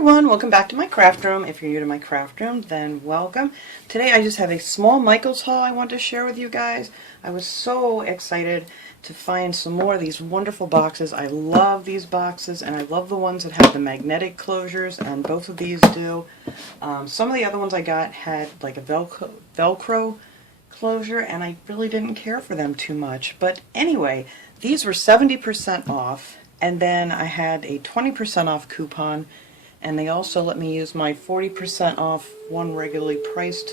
everyone, welcome back to my craft room. If you're new to my craft room, then welcome. Today I just have a small Michael's haul I want to share with you guys. I was so excited to find some more of these wonderful boxes. I love these boxes, and I love the ones that have the magnetic closures, and both of these do. Some of the other ones I got had like a Velcro closure, and I really didn't care for them too much. But anyway, these were 70% off, and then I had a 20% off coupon, and they also let me use my 40% off one regularly priced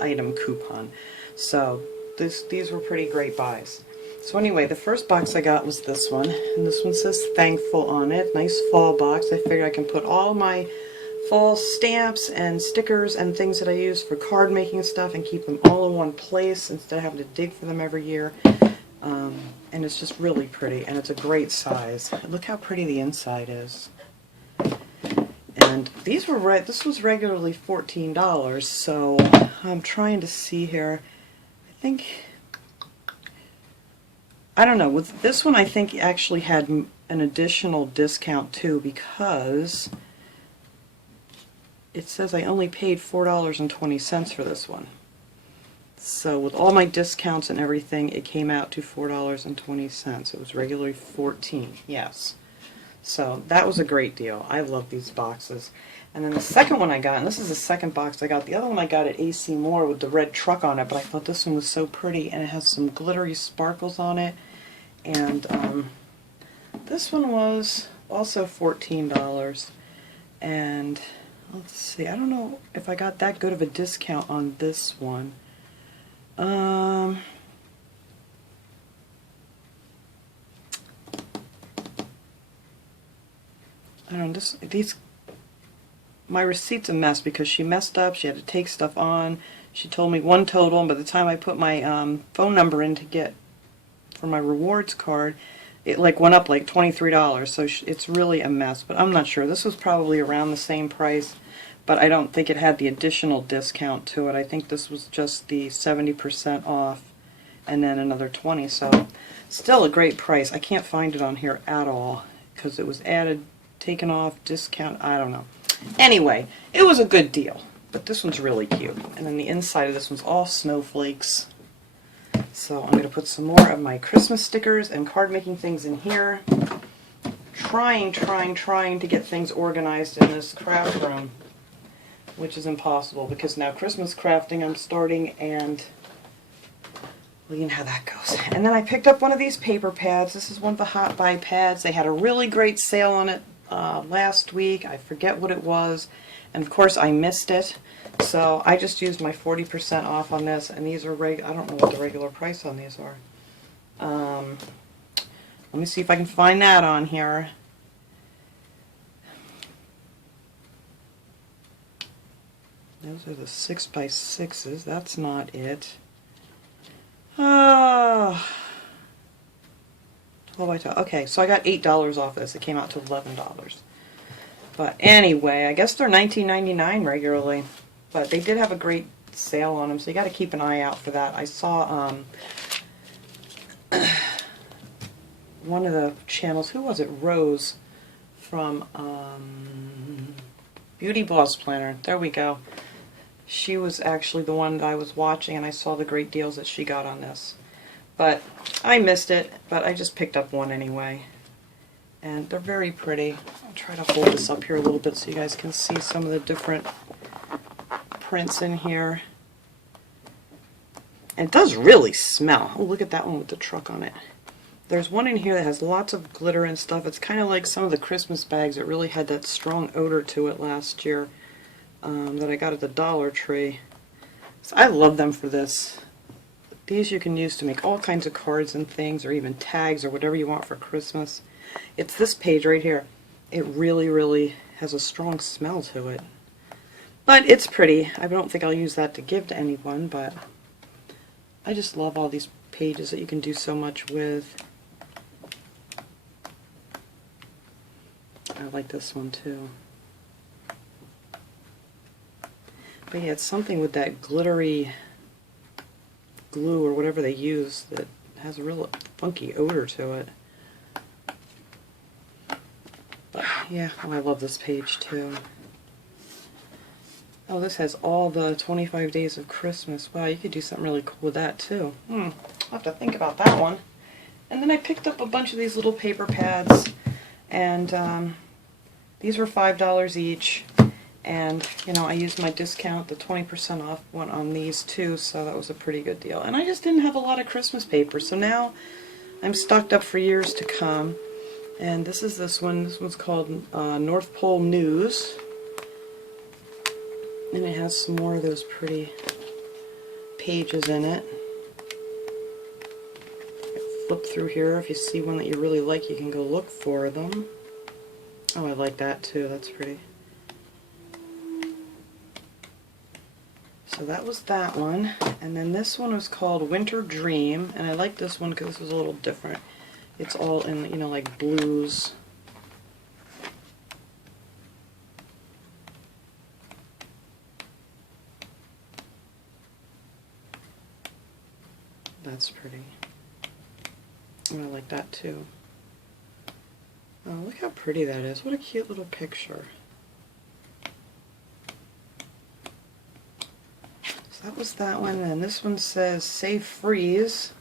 item coupon. So these were pretty great buys. So anyway, the first box I got was this one, and this one says Thankful on it. Nice fall box. I figured I can put all my fall stamps and stickers and things that I use for card making stuff and keep them all in one place instead of having to dig for them every year. And it's just really pretty, and it's a great size. Look how pretty the inside is. And these were this was regularly $14, so I'm trying to see here. I don't know, with this one I think it actually had an additional discount too, because it says I only paid $4.20 for this one. So with all my discounts and everything, it came out to $4.20. It was regularly $14, yes. So that was a great deal. I love these boxes. And then the second one I got, and this is the second box I got. The other one I got at AC Moore with the red truck on it, but I thought this one was so pretty, and it has some glittery sparkles on it. And this one was also $14. And let's see, I don't know if I got that good of a discount on this one. I don't know, my receipt's a mess because she messed up, she had to take stuff on, she told me one total, and by the time I put my phone number in to get for my rewards card, it like went up like $23, so it's really a mess, but I'm not sure. This was probably around the same price, but I don't think it had the additional discount to it. I think this was just the 70% off and then another 20, so still a great price. I can't find it on here at all because it was added, taken off, discount, I don't know. Anyway, it was a good deal, but this one's really cute. And then the inside of this one's all snowflakes. So I'm going to put some more of my Christmas stickers and card making things in here. Trying to get things organized in this craft room, which is impossible because now Christmas crafting I'm starting, and well, you know how that goes. And then I picked up one of these paper pads. This is one of the Hot Buy pads. They had a really great sale on it last week. I forget what it was, and of course I missed it. So I just used my 40% off on this, and these are I don't know what the regular price on these are. Let me see if I can find that on here. Those are the 6x6s. That's not it. 12 by 12. Okay, so I got $8 off this. It came out to $11. But anyway, I guess they're $19.99 regularly. But they did have a great sale on them, so you got to keep an eye out for that. I saw one of the channels, who was it? Rose from Beauty Boss Planner. There we go. She was actually the one that I was watching, and I saw the great deals that she got on this. But I missed it, but I just picked up one anyway. And they're very pretty. I'll try to hold this up here a little bit so you guys can see some of the different prints in here. And it does really smell. Oh, look at that one with the truck on it. There's one in here that has lots of glitter and stuff. It's kind of like some of the Christmas bags that really had that strong odor to it last year that I got at the Dollar Tree. So I love them for this. These you can use to make all kinds of cards and things, or even tags, or whatever you want for Christmas. It's this page right here. It really has a strong smell to it. But it's pretty. I don't think I'll use that to give to anyone, but I just love all these pages that you can do so much with. I like this one too. But yeah, it's something with that glittery glue or whatever they use that has a real funky odor to it. But yeah, oh, I love this page too. Oh, this has all the 25 days of Christmas. Wow, you could do something really cool with that too. I'll have to think about that one. And then I picked up a bunch of these little paper pads, and these were $5 each. And, you know, I used my discount, the 20% off one on these too, so that was a pretty good deal. And I just didn't have a lot of Christmas paper, so now I'm stocked up for years to come. And this is this one. This one's called North Pole News. And it has some more of those pretty pages in it. Flip through here. If you see one that you really like, you can go look for them. Oh, I like that too. That's pretty. So that was that one. And then this one was called Winter Dream. And I like this one because this was a little different. It's all in, you know, like blues. That's pretty. And I like that too. Oh, look how pretty that is. What a cute little picture. So that was that one, and this one says Save Freeze.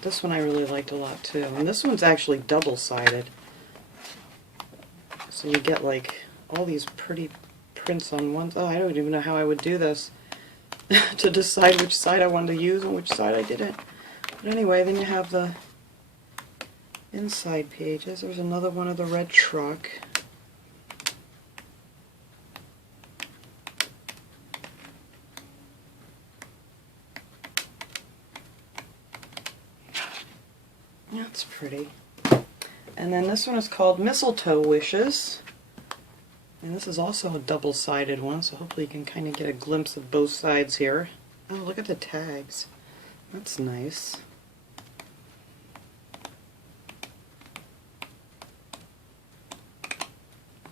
This one I really liked a lot too. And this one's actually double-sided. So you get like all these pretty prints on one. Oh, I don't even know how I would do this to decide which side I wanted to use and which side I didn't. But anyway, then you have the inside pages. There's another one of the red truck. That's pretty. And then this one is called Mistletoe Wishes. And this is also a double-sided one, so hopefully you can kind of get a glimpse of both sides here. Oh, look at the tags. That's nice.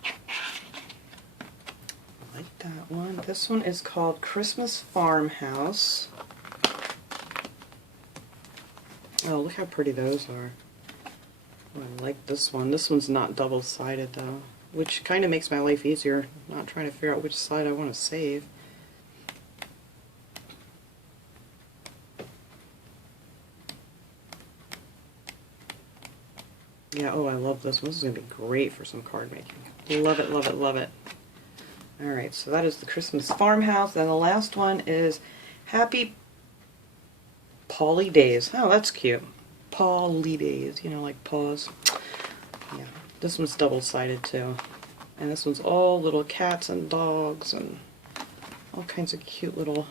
I like that one. This one is called Christmas Farmhouse. Oh, look how pretty those are. Oh, I like this one. This one's not double-sided though, which kind of makes my life easier, not trying to figure out which side I want to save. Yeah, oh, I love this one. This is going to be great for some card making. Love it, love it, love it. Alright, so that is the Christmas Farmhouse. Then the last one is Happy Polly Days. Oh, that's cute. Polly Days, you know, like paws. Yeah, this one's double-sided too. And this one's all little cats and dogs and all kinds of cute little...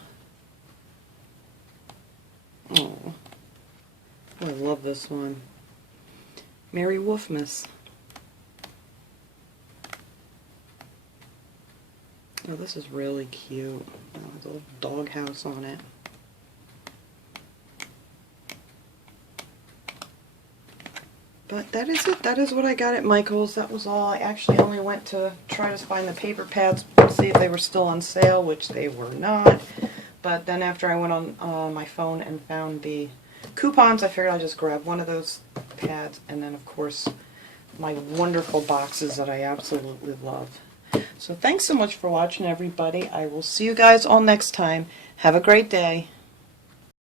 Oh, I love this one. Merry Wolfmas. Oh, this is really cute. Oh, there's a little doghouse on it. But that is it. That is what I got at Michael's. That was all. I actually only went to try to find the paper pads, see if they were still on sale, which they were not. But then after I went on my phone and found the coupons, I figured I'd just grab one of those pads, and then of course my wonderful boxes that I absolutely love. So thanks so much for watching, everybody. I will see you guys all next time. Have a great day.